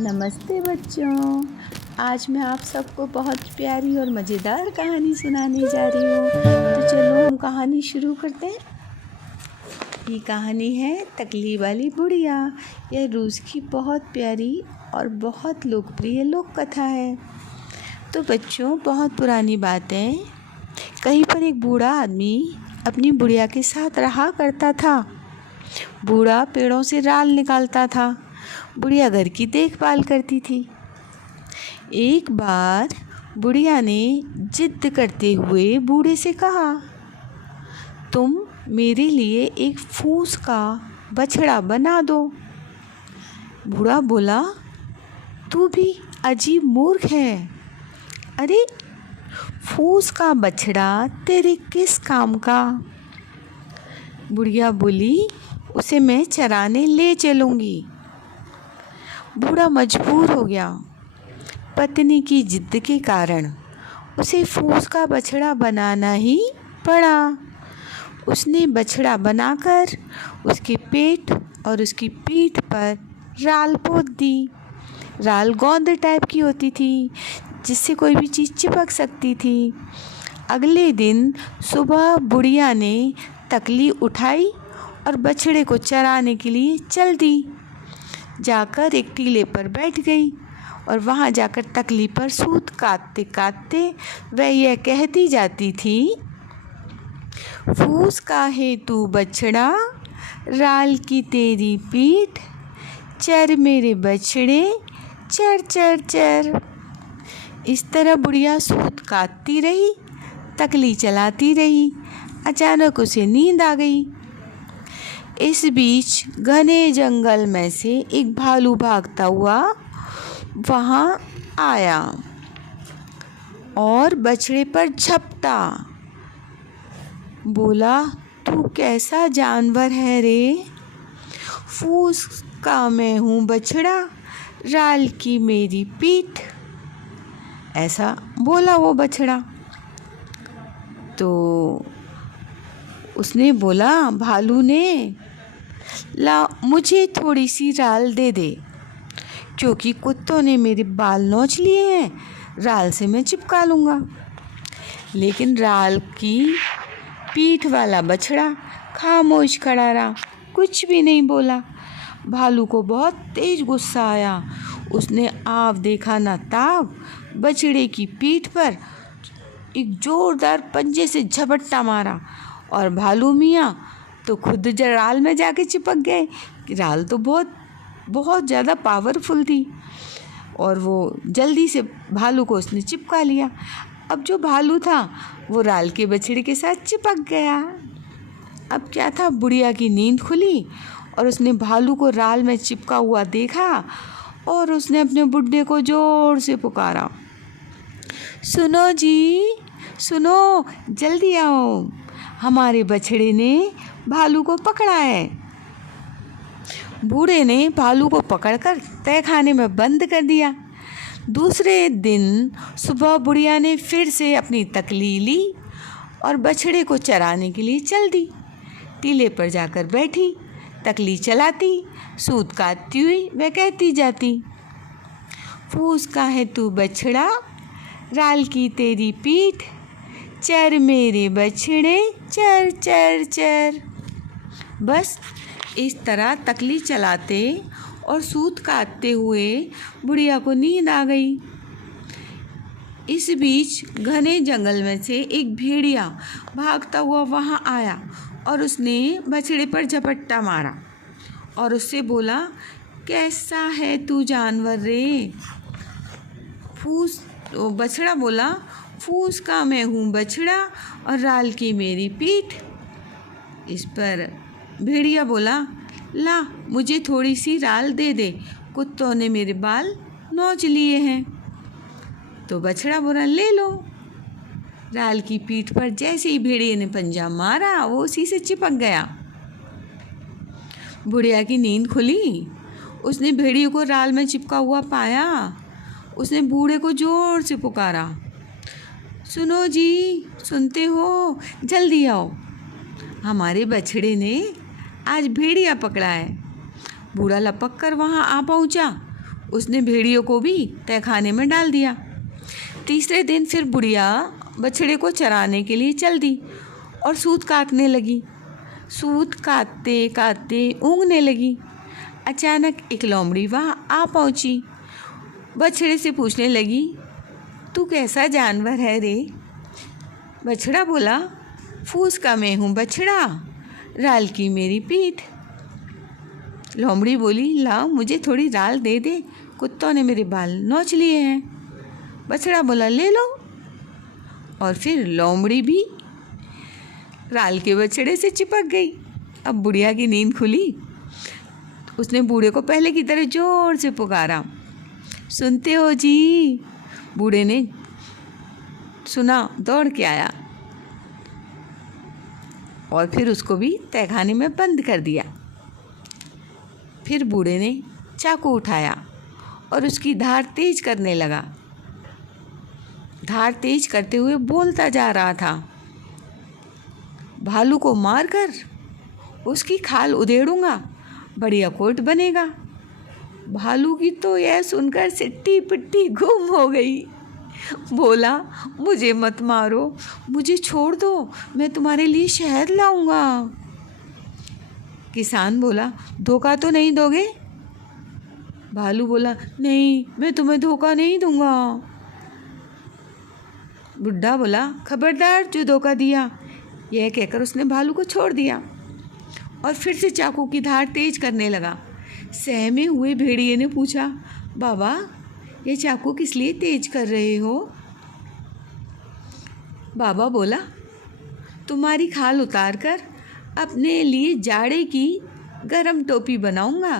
नमस्ते बच्चों। आज मैं आप सबको बहुत प्यारी और मज़ेदार कहानी सुनाने जा रही हूँ। तो चलो हम कहानी शुरू करते हैं। ये कहानी है तकली वाली बुढ़िया। यह रूस की बहुत प्यारी और बहुत लोकप्रिय लोक कथा है। तो बच्चों, बहुत पुरानी बात है। कहीं पर एक बूढ़ा आदमी अपनी बुढ़िया के साथ रहा करता था। बूढ़ा पेड़ों से राल निकालता था, बुढ़िया घर की देखभाल करती थी। एक बार बुढ़िया ने जिद करते हुए बूढ़े से कहा, तुम मेरे लिए एक फूस का बछड़ा बना दो। बूढ़ा बोला, तू भी अजीब मूर्ख है। अरे, फूस का बछड़ा तेरे किस काम का? बुढ़िया बोली, उसे मैं चराने ले चलूँगी। बूढ़ा मजबूर हो गया। पत्नी की जिद के कारण उसे फूस का बछड़ा बनाना ही पड़ा। उसने बछड़ा बनाकर उसके पेट और उसकी पीठ पर राल पोत दी। राल गोंद टाइप की होती थी, जिससे कोई भी चीज़ चिपक सकती थी। अगले दिन सुबह बुढ़िया ने तकली उठाई और बछड़े को चराने के लिए चल दी। जाकर एक टीले पर बैठ गई और वहाँ जाकर तकली पर सूत काटते काटते वह यह कहती जाती थी, फूस का है तू बछड़ा, राल की तेरी पीठ, चर मेरे बछड़े, चर चर चर। इस तरह बुढ़िया सूत काटती रही, तकली चलाती रही। अचानक उसे नींद आ गई। इस बीच घने जंगल में से एक भालू भागता हुआ वहाँ आया और बछड़े पर झपटा। बोला, तू कैसा जानवर है रे? फूस का मैं हूँ बछड़ा, राल की मेरी पीठ। ऐसा बोला वो बछड़ा। तो उसने बोला, भालू ने, ला मुझे थोड़ी सी राल दे दे, क्योंकि कुत्तों ने मेरे बाल नोच लिए हैं। राल से मैं चिपका लूँगा। लेकिन राल की पीठ वाला बछड़ा खामोश खड़ा रहा, कुछ भी नहीं बोला। भालू को बहुत तेज गुस्सा आया। उसने आव देखा ना ताव, बछड़े की पीठ पर एक जोरदार पंजे से झपट्टा मारा और भालू मियाँ तो खुद राल में जाके चिपक गए। राल तो बहुत ज़्यादा पावरफुल थी और वो जल्दी से भालू को उसने चिपका लिया। अब जो भालू था वो राल के बछड़े के साथ चिपक गया। अब क्या था, बुढ़िया की नींद खुली और उसने भालू को राल में चिपका हुआ देखा और उसने अपने बुड्ढे को जोर से पुकारा, सुनो जी, सुनो, जल्दी आओ, हमारे बछड़े ने भालू को पकड़ा है। बूढ़े ने भालू को पकड़कर तहखाने में बंद कर दिया। दूसरे दिन सुबह बुढ़िया ने फिर से अपनी तकली ली और बछड़े को चराने के लिए चल दी। टीले पर जाकर बैठी, तकली चलाती, सूत काटती हुई वह कहती जाती, फूस का है तू बछड़ा, राल की तेरी पीठ, चर मेरे बछड़े, चर चर चर। बस इस तरह तकली चलाते और सूत काटते हुए बुढ़िया को नींद आ गई। इस बीच घने जंगल में से एक भेड़िया भागता हुआ वहाँ आया और उसने बछड़े पर झपट्टा मारा और उससे बोला, कैसा है तू जानवर रे? बछड़ा बोला, फूस का मैं हूँ बछड़ा और राल की मेरी पीठ। इस पर भेड़िया बोला, ला मुझे थोड़ी सी राल दे दे, कुत्तों ने मेरे बाल नोच लिए हैं। तो बछड़ा बोला, ले लो। राल की पीठ पर जैसे ही भेड़िए ने पंजा मारा, वो उसी से चिपक गया। बुढ़िया की नींद खुली। उसने भेड़िए को राल में चिपका हुआ पाया। उसने बूढ़े को जोर से पुकारा, सुनो जी, सुनते हो, जल्दी आओ, हमारे बछड़े ने आज भेड़िया पकड़ा है। बूढ़ा लपक कर वहाँ आ पहुँचा। उसने भेड़ियों को भी तहखाने में डाल दिया। तीसरे दिन फिर बुढ़िया बछड़े को चराने के लिए चल दी और सूत काटने लगी। सूत काटते काटते ऊँघने लगी। अचानक एक लोमड़ी वहाँ आ पहुँची। बछड़े से पूछने लगी, तू कैसा जानवर है रे? बछड़ा बोला, फूस का मैं हूँ बछड़ा, राल की मेरी पीठ। लोमड़ी बोली, लाओ मुझे थोड़ी राल दे दे, कुत्तों ने मेरे बाल नोच लिए हैं। बछड़ा बोला, ले लो। और फिर लोमड़ी भी राल के बछड़े से चिपक गई। अब बुढ़िया की नींद खुली। उसने बूढ़े को पहले की तरह जोर से पुकारा, सुनते हो जी? बूढ़े ने सुना, दौड़ के आया और फिर उसको भी तहखाने में बंद कर दिया। फिर बूढ़े ने चाकू उठाया और उसकी धार तेज करने लगा। धार तेज करते हुए बोलता जा रहा था, भालू को मारकर उसकी खाल उधेड़ूंगा, बढ़िया कोट बनेगा। भालू की तो यह सुनकर सिट्टी पिट्टी गुम हो गई। बोला, मुझे मत मारो, मुझे छोड़ दो, मैं तुम्हारे लिए शहद लाऊंगा। किसान बोला, धोखा तो नहीं दोगे? भालू बोला, नहीं, मैं तुम्हें धोखा नहीं दूंगा। बुढ़ा बोला, खबरदार जो धोखा दिया। यह कहकर उसने भालू को छोड़ दिया और फिर से चाकू की धार तेज करने लगा। सहमे हुए भेड़िए ने पूछा, बाबा ये चाकू किस लिए तेज कर रहे हो? बाबा बोला, तुम्हारी खाल उतार कर अपने लिए जाड़े की गरम टोपी बनाऊंगा।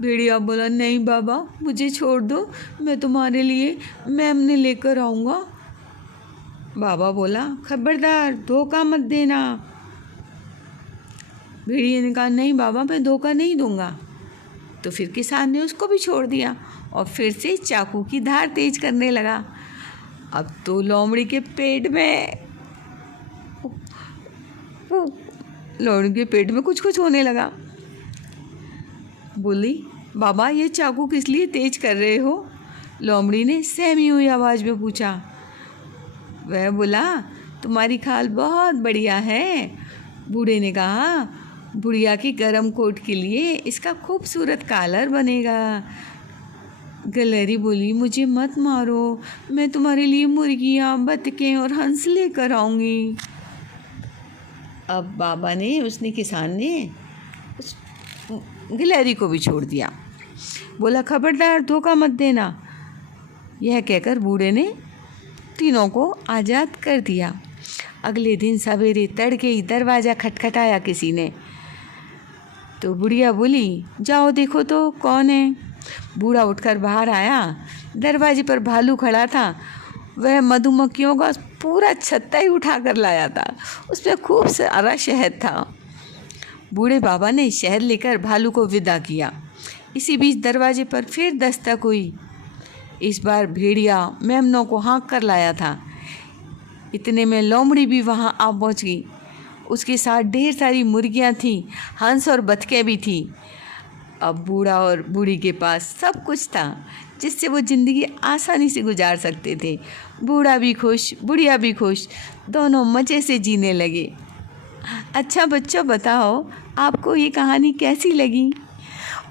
भेड़िया बोला, नहीं बाबा, मुझे छोड़ दो, मैं तुम्हारे लिए मेमने लेकर आऊँगा। बाबा बोला, खबरदार धोखा मत देना। भेड़िए ने कहा, नहीं बाबा, मैं धोखा नहीं दूंगा। तो फिर किसान ने उसको भी छोड़ दिया और फिर से चाकू की धार तेज करने लगा। अब तो लोमड़ी के पेट में कुछ कुछ होने लगा। बोली, बाबा ये चाकू किस लिए तेज कर रहे हो? लोमड़ी ने सहमी हुई आवाज़ में पूछा। वह बोला, तुम्हारी खाल बहुत बढ़िया है। बूढ़े ने कहा, बुढ़िया की गरम कोट के लिए इसका खूबसूरत कॉलर बनेगा। गलहरी बोली, मुझे मत मारो, मैं तुम्हारे लिए मुर्गियाँ, बतखें और हंस लेकर आऊँगी। अब बाबा ने, उसने किसान ने उस गिलहरी को भी छोड़ दिया। बोला, खबरदार धोखा मत देना। यह कहकर बूढ़े ने तीनों को आज़ाद कर दिया। अगले दिन सवेरे तड़के ही दरवाज़ा खटखटाया किसी ने। तो बुढ़िया बोली, जाओ देखो तो कौन है। बूढ़ा उठकर बाहर आया। दरवाजे पर भालू खड़ा था। वह मधुमक्खियों का पूरा छत्ता ही उठा कर लाया था। उसमें खूब सारा शहद था। बूढ़े बाबा ने शहद लेकर भालू को विदा किया। इसी बीच दरवाजे पर फिर दस्तक हुई। इस बार भेड़िया मेमनों को हाँक कर लाया था। इतने में लोमड़ी भी वहाँ आ पहुँच गई। उसके साथ ढेर सारी मुर्गियाँ थीं, हंस और बतखें भी थीं। अब बूढ़ा और बूढ़ी के पास सब कुछ था जिससे वो ज़िंदगी आसानी से गुजार सकते थे। बूढ़ा भी खुश, बुढ़िया भी खुश, दोनों मज़े से जीने लगे। अच्छा बच्चों, बताओ आपको ये कहानी कैसी लगी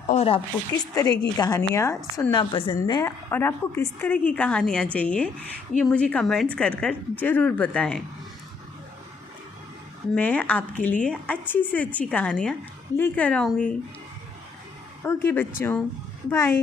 और आपको किस तरह की कहानियाँ सुनना पसंद है और आपको किस तरह की कहानियाँ चाहिए, ये मुझे कमेंट्स कर ज़रूर बताएं। मैं आपके लिए अच्छी से अच्छी कहानियाँ लेकर आऊँगी। ओके बच्चों, बाय।